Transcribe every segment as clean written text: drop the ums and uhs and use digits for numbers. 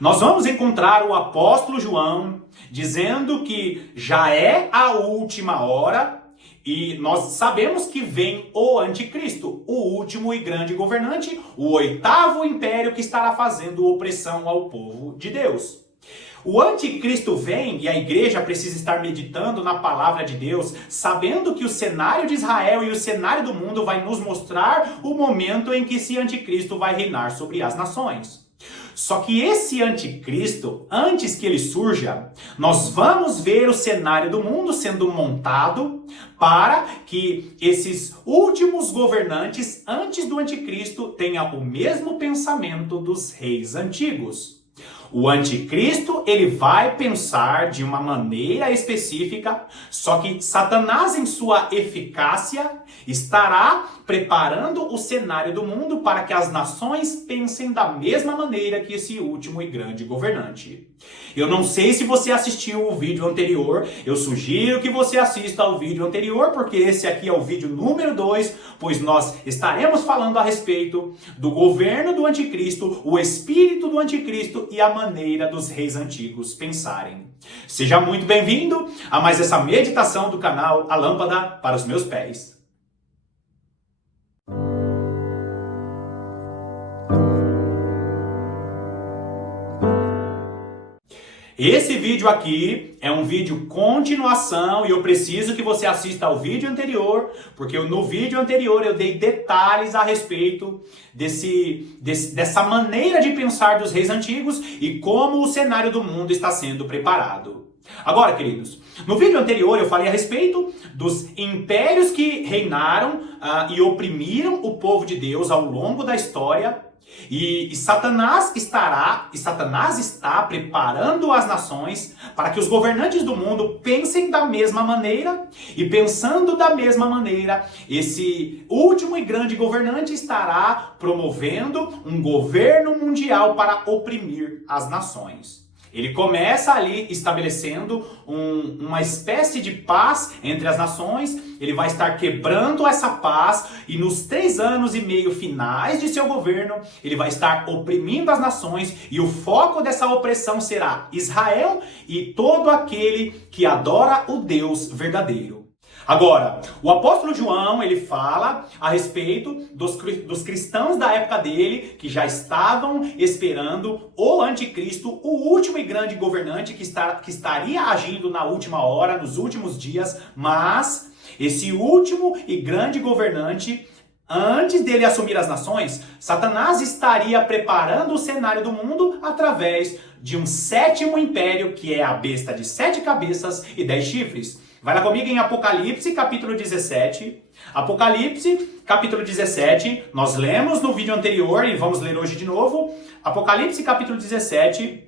Nós vamos encontrar o apóstolo João dizendo que já é a última hora e nós sabemos que vem o anticristo, o último e grande governante, o oitavo império que estará fazendo opressão ao povo de Deus. O anticristo vem e a igreja precisa estar meditando na palavra de Deus, sabendo que o cenário de Israel e o cenário do mundo vai nos mostrar o momento em que esse anticristo vai reinar sobre as nações. Só que esse anticristo, antes que ele surja, nós vamos ver o cenário do mundo sendo montado para que esses últimos governantes, antes do anticristo, tenham o mesmo pensamento dos reis antigos. O anticristo, ele vai pensar de uma maneira específica, só que Satanás, em sua eficácia, estará preparando o cenário do mundo para que as nações pensem da mesma maneira que esse último e grande governante. Eu não sei se você assistiu o vídeo anterior, eu sugiro que você assista ao vídeo anterior, porque esse aqui é o vídeo número 2, pois nós estaremos falando a respeito do governo do anticristo, o espírito do anticristo e a maneira dos reis antigos pensarem. Seja muito bem-vindo a mais essa meditação do canal A Lâmpada para os Meus Pés. Esse vídeo aqui é um vídeo continuação e eu preciso que você assista ao vídeo anterior, porque no vídeo anterior eu dei detalhes a respeito dessa maneira de pensar dos reis antigos e como o cenário do mundo está sendo preparado. Agora, queridos, no vídeo anterior eu falei a respeito dos impérios que reinaram e oprimiram o povo de Deus ao longo da história. E Satanás está preparando as nações para que os governantes do mundo pensem da mesma maneira, e pensando da mesma maneira, esse último e grande governante estará promovendo um governo mundial para oprimir as nações. Ele começa ali estabelecendo uma espécie de paz entre as nações. Ele vai estar quebrando essa paz e nos 3 anos e meio finais de seu governo, ele vai estar oprimindo as nações e o foco dessa opressão será Israel e todo aquele que adora o Deus verdadeiro. Agora, o apóstolo João, ele fala a respeito dos cristãos da época dele, que já estavam esperando o anticristo, o último e grande governante que estaria agindo na última hora, nos últimos dias, mas esse último e grande governante, antes dele assumir as nações, Satanás estaria preparando o cenário do mundo através de um 7º império, que é a besta de 7 cabeças e 10 chifres. Vai lá comigo em Apocalipse, capítulo 17. Apocalipse, capítulo 17. Nós lemos no vídeo anterior e vamos ler hoje de novo. Apocalipse, capítulo 17.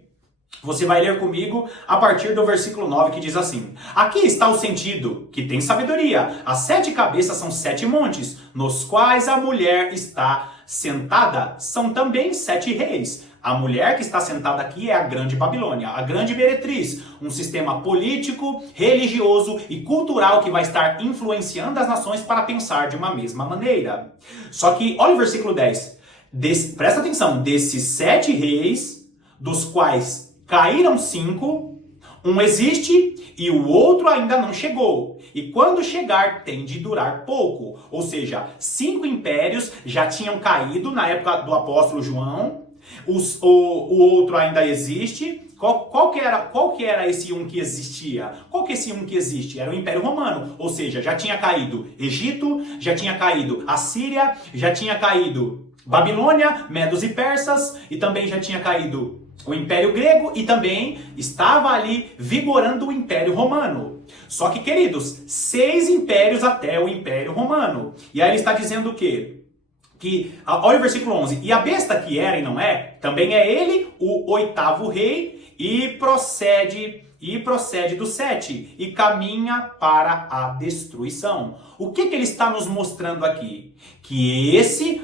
Você vai ler comigo a partir do versículo 9, que diz assim: Aqui está o sentido, que tem sabedoria. As 7 cabeças são 7 montes, nos quais a mulher está sentada. São também 7 reis. A mulher que está sentada aqui é a grande Babilônia, a grande meretriz, um sistema político, religioso e cultural que vai estar influenciando as nações para pensar de uma mesma maneira. Só que, olha o versículo 10. Presta atenção, desses 7 reis, dos quais caíram 5, um existe e o outro ainda não chegou. E quando chegar, tem de durar pouco. Ou seja, 5 impérios já tinham caído na época do apóstolo João. O outro ainda existe. Qual que era esse um que existia? Qual que é esse um que existe? Era o Império Romano. Ou seja, já tinha caído Egito, já tinha caído Assíria, já tinha caído Babilônia, Medos e Persas, e também já tinha caído o Império Grego, e também estava ali vigorando o Império Romano. Só que, queridos, 6 impérios até o Império Romano. E aí ele está dizendo o quê? Olha o versículo 11. E a besta que era e não é, também é ele, o 8º rei, e procede e procede do 7 e caminha para a destruição. O que ele está nos mostrando aqui? Que esse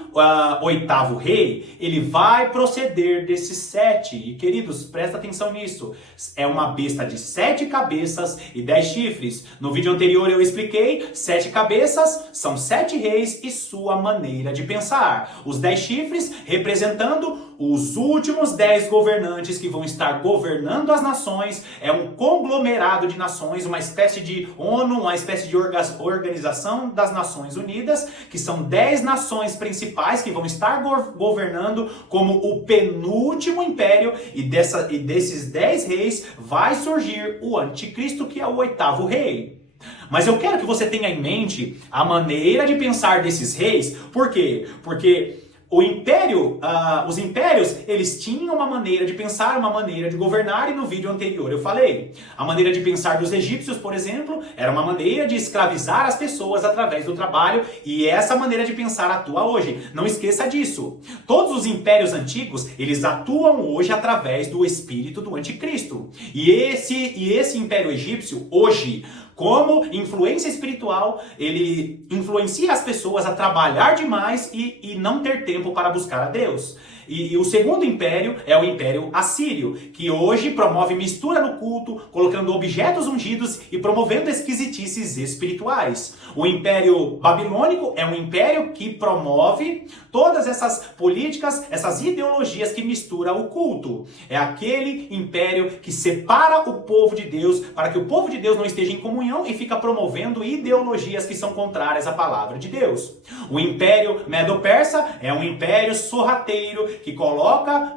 oitavo rei, ele vai proceder desses 7. E queridos, presta atenção nisso. É uma besta de 7 cabeças e 10 chifres. No vídeo anterior eu expliquei, 7 cabeças são 7 reis e sua maneira de pensar. Os 10 chifres representando os últimos 10 governantes que vão estar governando as nações. É um conglomerado de nações, uma espécie de ONU, uma espécie de organização das Nações Unidas, que são 10 nações principais que vão estar governando como o penúltimo império, e desses 10 reis vai surgir o anticristo, que é o oitavo rei. Mas eu quero que você tenha em mente a maneira de pensar desses reis. Por quê? Porque os impérios, eles tinham uma maneira de pensar, uma maneira de governar, e no vídeo anterior eu falei. A maneira de pensar dos egípcios, por exemplo, era uma maneira de escravizar as pessoas através do trabalho, e essa maneira de pensar atua hoje. Não esqueça disso. Todos os impérios antigos, eles atuam hoje através do espírito do anticristo. E esse império egípcio, hoje, como influência espiritual, ele influencia as pessoas a trabalhar demais e não ter tempo para buscar a Deus. E o segundo império é o Império Assírio, que hoje promove mistura no culto, colocando objetos ungidos e promovendo esquisitices espirituais. O Império Babilônico é um império que promove todas essas políticas, essas ideologias que misturam o culto. É aquele império que separa o povo de Deus para que o povo de Deus não esteja em comunhão e fica promovendo ideologias que são contrárias à palavra de Deus. O Império Medo-Persa é um império sorrateiro que coloca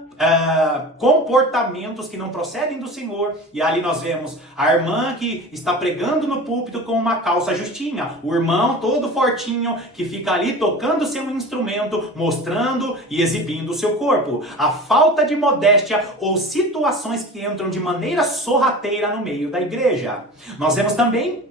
comportamentos que não procedem do Senhor, e ali nós vemos a irmã que está pregando no púlpito com uma calça justinha, o irmão todo fortinho que fica ali tocando seu instrumento, mostrando e exibindo o seu corpo. A falta de modéstia ou situações que entram de maneira sorrateira no meio da igreja. Nós vemos também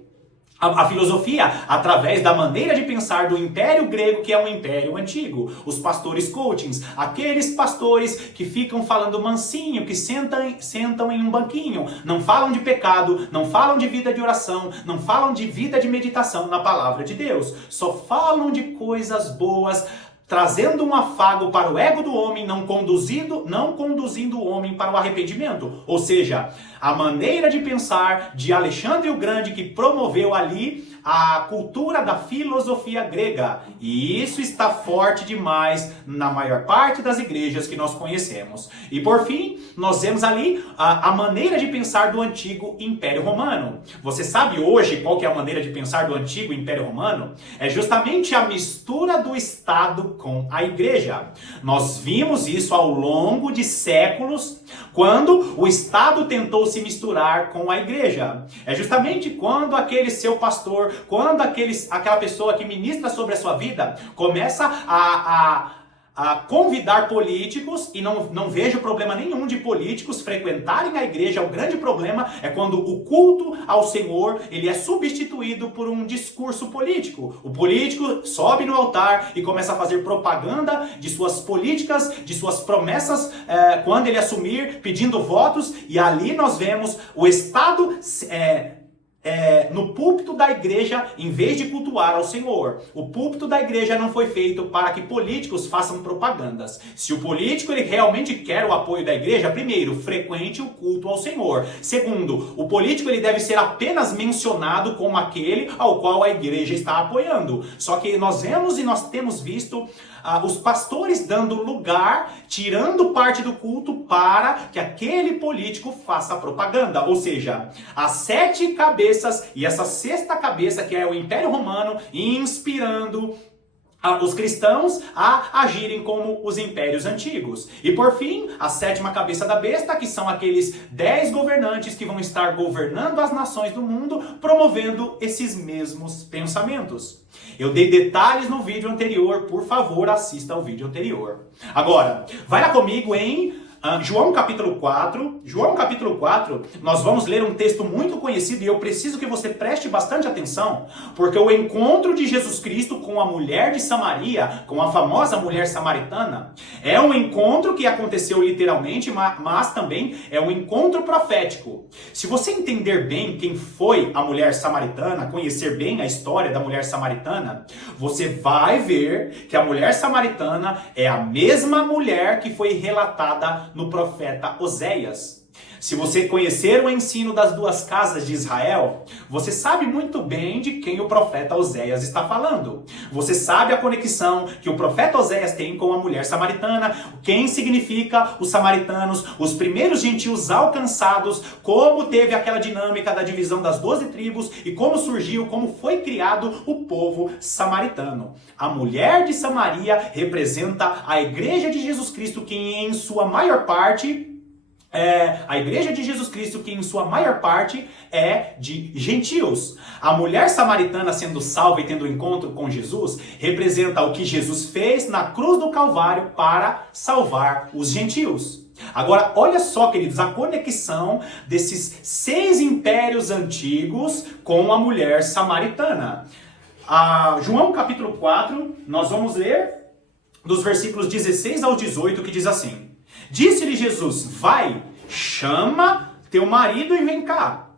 a filosofia através da maneira de pensar do Império Grego, que é um império antigo. Os pastores coachings, aqueles pastores que ficam falando mansinho, que sentam em um banquinho, não falam de pecado, não falam de vida de oração, não falam de vida de meditação na palavra de Deus. Só falam de coisas boas, trazendo um afago para o ego do homem, não conduzindo o homem para o arrependimento. Ou seja, a maneira de pensar de Alexandre o Grande, que promoveu ali a cultura da filosofia grega. E isso está forte demais na maior parte das igrejas que nós conhecemos. E por fim, nós vemos ali a maneira de pensar do antigo Império Romano. Você sabe hoje qual que é a maneira de pensar do antigo Império Romano? É justamente a mistura do Estado com a igreja. Nós vimos isso ao longo de séculos, quando o Estado tentou se misturar com a igreja. É justamente quando aquele seu pastor, quando aquela pessoa que ministra sobre a sua vida começa a convidar políticos, e não vejo problema nenhum de políticos frequentarem a igreja. O grande problema é quando o culto ao Senhor ele é substituído por um discurso político. O político sobe no altar e começa a fazer propaganda de suas políticas, de suas promessas, quando ele assumir, pedindo votos, e ali nós vemos o Estado no púlpito da igreja, em vez de cultuar ao Senhor. O púlpito da igreja não foi feito para que políticos façam propagandas. Se o político ele realmente quer o apoio da igreja, primeiro, frequente o culto ao Senhor. Segundo, o político ele deve ser apenas mencionado como aquele ao qual a igreja está apoiando. Só que nós vemos e nós temos visto os pastores dando lugar, tirando parte do culto para que aquele político faça propaganda. Ou seja, as 7 cabeças e essa 6ª cabeça, que é o Império Romano, inspirando os cristãos a agirem como os impérios antigos. E por fim, a 7ª cabeça da besta, que são aqueles 10 governantes que vão estar governando as nações do mundo, promovendo esses mesmos pensamentos. Eu dei detalhes no vídeo anterior, por favor, assista ao vídeo anterior. Agora, vai lá comigo em João capítulo 4, nós vamos ler um texto muito conhecido e eu preciso que você preste bastante atenção, porque o encontro de Jesus Cristo com a mulher de Samaria, com a famosa mulher samaritana, é um encontro que aconteceu literalmente, mas também é um encontro profético. Se você entender bem quem foi a mulher samaritana, conhecer bem a história da mulher samaritana, você vai ver que a mulher samaritana é a mesma mulher que foi relatada no profeta Oséias. Se você conhecer o ensino das duas casas de Israel, você sabe muito bem de quem o profeta Oséias está falando. Você sabe a conexão que o profeta Oséias tem com a mulher samaritana, quem significa os samaritanos, os primeiros gentios alcançados, como teve aquela dinâmica da divisão das 12 tribos e como surgiu, como foi criado o povo samaritano. A mulher de Samaria representa a igreja de Jesus Cristo, que em sua maior parte a igreja de Jesus Cristo, que em sua maior parte é de gentios. A mulher samaritana sendo salva e tendo um encontro com Jesus representa o que Jesus fez na cruz do Calvário para salvar os gentios. Agora, olha só, queridos, a conexão desses 6 impérios antigos com a mulher samaritana. João capítulo 4, nós vamos ler dos versículos 16 ao 18, que diz assim: Disse-lhe Jesus, vai, chama teu marido e vem cá.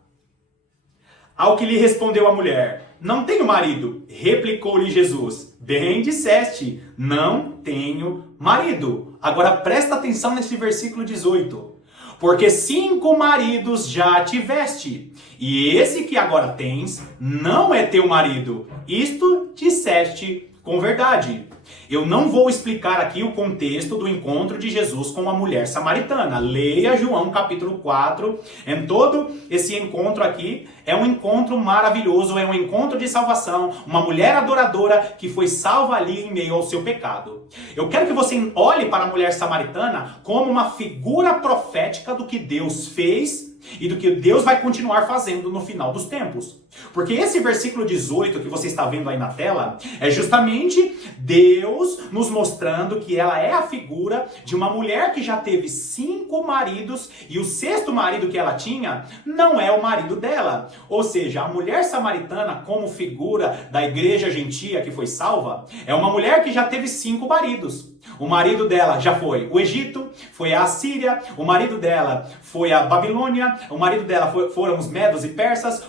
Ao que lhe respondeu a mulher, não tenho marido. Replicou-lhe Jesus, bem disseste, não tenho marido. Agora presta atenção nesse versículo 18. Porque 5 maridos já tiveste, e esse que agora tens não é teu marido. Isto disseste com verdade. Eu não vou explicar aqui o contexto do encontro de Jesus com a mulher samaritana. Leia João capítulo 4. Em todo esse encontro aqui, é um encontro maravilhoso, é um encontro de salvação. Uma mulher adoradora que foi salva ali em meio ao seu pecado. Eu quero que você olhe para a mulher samaritana como uma figura profética do que Deus fez e do que Deus vai continuar fazendo no final dos tempos. Porque esse versículo 18 que você está vendo aí na tela é justamente Deus nos mostrando que ela é a figura de uma mulher que já teve 5 maridos e o 6º marido que ela tinha não é o marido dela. Ou seja, a mulher samaritana, como figura da igreja gentia que foi salva, é uma mulher que já teve 5 maridos. O marido dela já foi o Egito, foi a Assíria, o marido dela foi a Babilônia, o marido dela foram os medos e persas,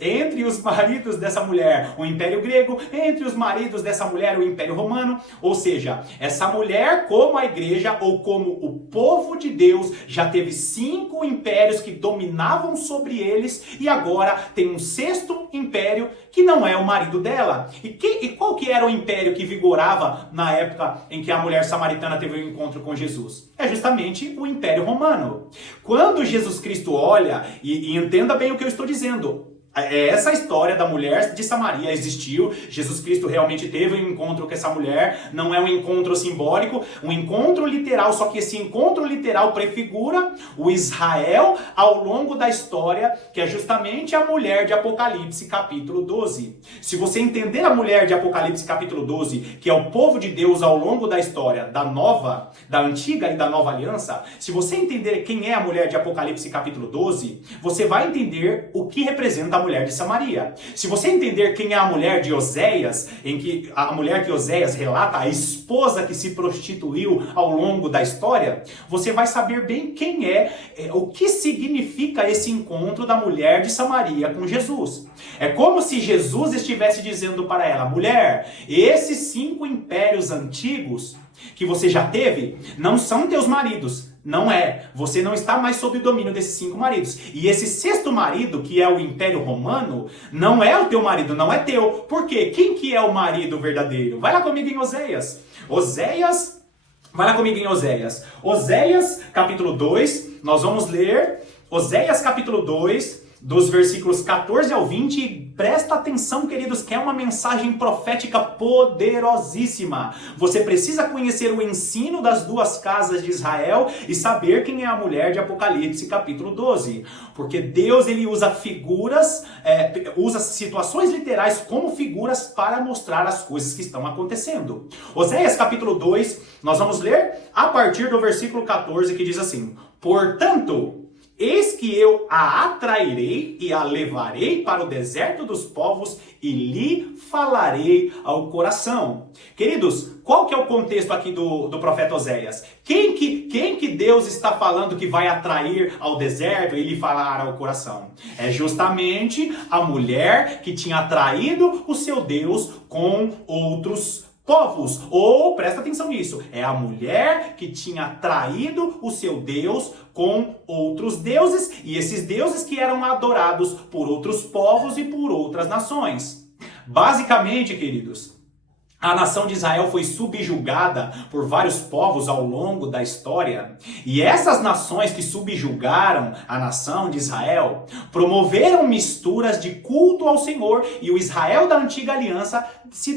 entre os maridos dessa mulher, o Império Grego, entre os maridos dessa mulher, o Império Romano. Ou seja, essa mulher, como a igreja ou como o povo de Deus, já teve 5 impérios que dominavam sobre eles e agora tem um 6º império que não é o marido dela. E qual que era o império que vigorava na época em que a mulher samaritana teve um encontro com Jesus? É justamente o Império Romano. Quando Jesus Cristo olha, e entenda bem o que eu estou dizendo, essa história da mulher de Samaria existiu, Jesus Cristo realmente teve um encontro com essa mulher, não é um encontro simbólico, um encontro literal, só que esse encontro literal prefigura o Israel ao longo da história, que é justamente a mulher de Apocalipse capítulo 12. Se você entender a mulher de Apocalipse capítulo 12, que é o povo de Deus ao longo da história da antiga e da nova aliança, se você entender quem é a mulher de Apocalipse capítulo 12, você vai entender o que representa a mulher de Samaria. Se você entender quem é a mulher de Oséias, em que a mulher que Oséias relata, a esposa que se prostituiu ao longo da história, você vai saber bem quem o que significa esse encontro da mulher de Samaria com Jesus. É como se Jesus estivesse dizendo para ela, mulher, esses 5 impérios antigos que você já teve, não são teus maridos. Não é. Você não está mais sob o domínio desses 5 maridos. E esse 6º marido, que é o Império Romano, não é o teu marido, não é teu. Por quê? Quem que é o marido verdadeiro? Vai lá comigo em Oséias. Vai lá comigo em Oséias. Oséias, capítulo 2, nós vamos ler Oséias, capítulo 2, dos versículos 14 ao 20, e presta atenção, queridos, que é uma mensagem profética poderosíssima. Você precisa conhecer o ensino das duas casas de Israel e saber quem é a mulher de Apocalipse capítulo 12. Porque Deus, ele usa figuras, usa situações literais como figuras para mostrar as coisas que estão acontecendo. Oséias capítulo 2, nós vamos ler a partir do versículo 14, que diz assim: portanto, eis que eu a atrairei e a levarei para o deserto dos povos e lhe falarei ao coração. Queridos, qual que é o contexto aqui do profeta Oséias? Quem que Deus está falando que vai atrair ao deserto e lhe falar ao coração? É justamente a mulher que tinha atraído o seu Deus com outros povos. Ou, presta atenção nisso, é a mulher que tinha traído o seu Deus com outros deuses, e esses deuses que eram adorados por outros povos e por outras nações. Basicamente, queridos, a nação de Israel foi subjugada por vários povos ao longo da história. E essas nações que subjugaram a nação de Israel promoveram misturas de culto ao Senhor, e o Israel da antiga aliança se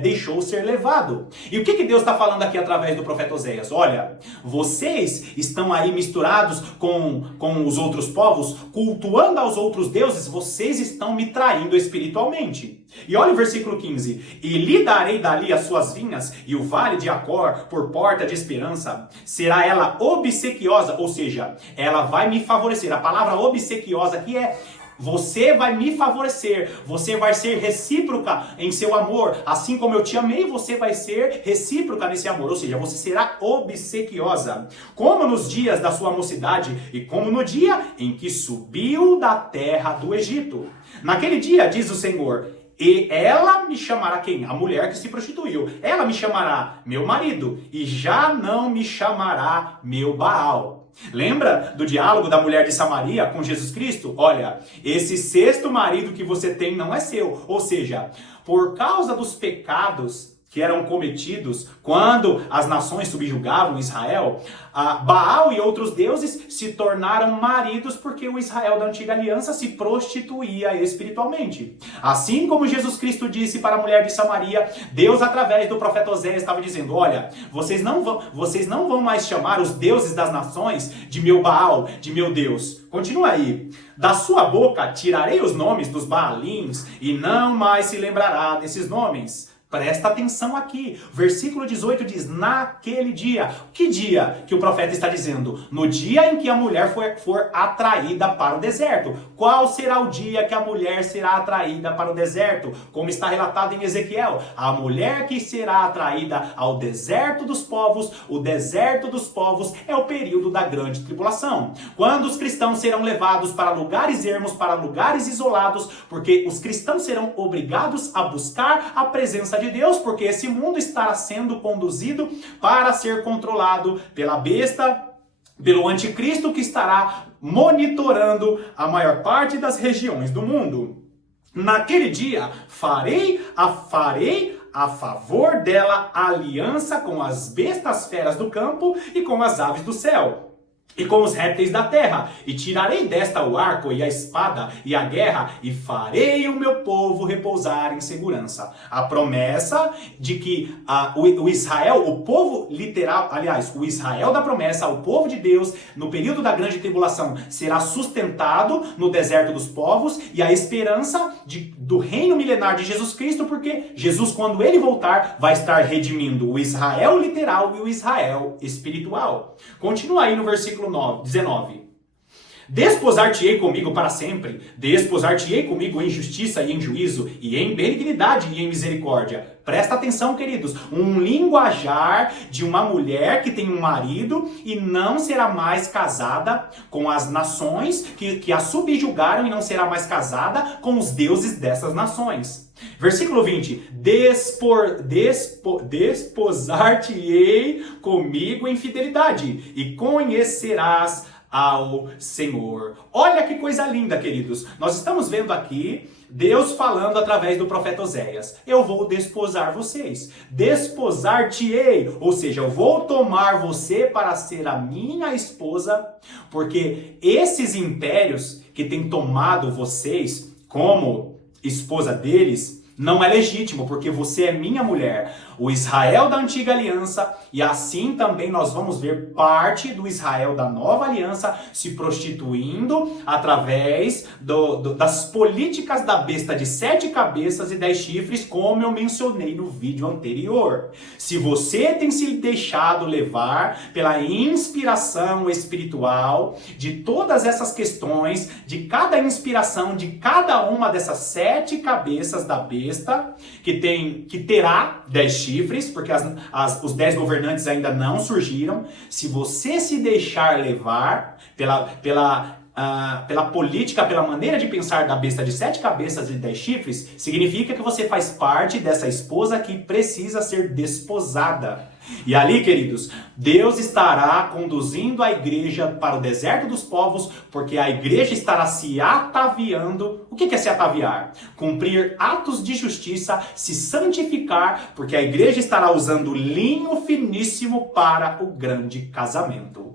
deixou ser levado. E o que Deus está falando aqui através do profeta Oséias? Olha, vocês estão aí misturados com os outros povos, cultuando aos outros deuses, vocês estão me traindo espiritualmente. E olha o versículo 15. E lhe darei dali as suas vinhas, e o vale de Acor por porta de esperança. Será ela obsequiosa, ou seja, ela vai me favorecer. A palavra obsequiosa aqui é: você vai me favorecer, você vai ser recíproca em seu amor. Assim como eu te amei, você vai ser recíproca nesse amor. Ou seja, você será obsequiosa. Como nos dias da sua mocidade e como no dia em que subiu da terra do Egito. Naquele dia, diz o Senhor, e ela me chamará quem? A mulher que se prostituiu. Ela me chamará meu marido e já não me chamará meu Baal. Lembra do diálogo da mulher de Samaria com Jesus Cristo? Olha, esse sexto marido que você tem não é seu. Ou seja, por causa dos pecados que eram cometidos quando as nações subjugavam Israel, Baal e outros deuses se tornaram maridos porque o Israel da antiga aliança se prostituía espiritualmente. Assim como Jesus Cristo disse para a mulher de Samaria, Deus através do profeta Oséias estava dizendo: olha, vocês não vão mais chamar os deuses das nações de meu Baal, de meu Deus. Continua aí. Da sua boca tirarei os nomes dos Baalins e não mais se lembrará desses nomes. Presta atenção aqui. Versículo 18 diz: naquele dia. Que dia que o profeta está dizendo? No dia em que a mulher for atraída para o deserto. Qual será o dia que a mulher será atraída para o deserto? Como está relatado em Ezequiel. A mulher que será atraída ao deserto dos povos. O deserto dos povos é o período da grande tribulação. Quando os cristãos serão levados para lugares ermos, para lugares isolados, porque os cristãos serão obrigados a buscar a presença de Deus, porque esse mundo estará sendo conduzido para ser controlado pela besta, pelo anticristo que estará monitorando a maior parte das regiões do mundo. Naquele dia farei a favor dela aliança com as bestas feras do campo e com as aves do céu. E com os répteis da terra, e tirarei desta o arco e a espada e a guerra, e farei o meu povo repousar em segurança. A promessa de que o Israel, o povo literal, aliás, o Israel da promessa, o povo de Deus, no período da grande tribulação, será sustentado no deserto dos povos, e a esperança do reino milenar de Jesus Cristo, porque Jesus, quando ele voltar, vai estar redimindo o Israel literal e o Israel espiritual. Continua aí no versículo 19. Desposar-te-ei comigo para sempre, desposar-te-ei comigo em justiça e em juízo, e em benignidade e em misericórdia. Presta atenção, queridos, um linguajar de uma mulher que tem um marido e não será mais casada com as nações que a subjugaram, e não será mais casada com os deuses dessas nações. Versículo 20. Desposar-te-ei comigo em fidelidade, e conhecerás ao Senhor. Olha que coisa linda, queridos. Nós estamos vendo aqui Deus falando através do profeta Oséias: eu vou desposar vocês, desposar-te-ei, ou seja, eu vou tomar você para ser a minha esposa, porque esses impérios que têm tomado vocês como esposa deles, não é legítimo, porque você é minha mulher, o Israel da antiga aliança, e assim também nós vamos ver parte do Israel da nova aliança se prostituindo através das políticas da besta de 7 cabeças e 10 chifres, como eu mencionei no vídeo anterior. Se você tem se deixado levar pela inspiração espiritual de todas essas questões, de cada inspiração de cada uma dessas 7 cabeças da besta, que terá 10 chifres, porque os 10 governantes ainda não surgiram. Se você se deixar levar pela política, pela maneira de pensar da besta de 7 cabeças e 10 chifres, significa que você faz parte dessa esposa que precisa ser desposada. E ali, queridos, Deus estará conduzindo a igreja para o deserto dos povos, porque a igreja estará se ataviando. O que é se ataviar? Cumprir atos de justiça, se santificar, porque a igreja estará usando linho finíssimo para o grande casamento.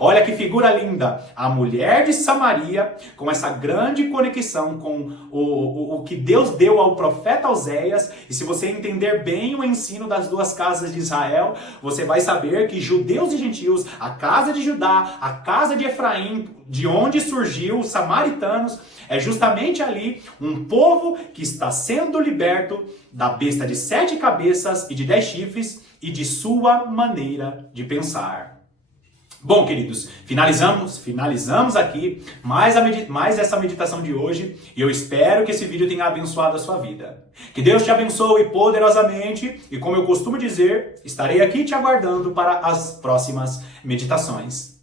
Olha que figura linda, a mulher de Samaria, com essa grande conexão com o que Deus deu ao profeta Oséias. E se você entender bem o ensino das duas casas de Israel, você vai saber que judeus e gentios, a casa de Judá, a casa de Efraim, de onde surgiu os samaritanos, é justamente ali um povo que está sendo liberto da besta de 7 cabeças e de 10 chifres e de sua maneira de pensar. Bom, queridos, finalizamos aqui mais essa meditação de hoje, e eu espero que esse vídeo tenha abençoado a sua vida. Que Deus te abençoe poderosamente, e como eu costumo dizer, estarei aqui te aguardando para as próximas meditações.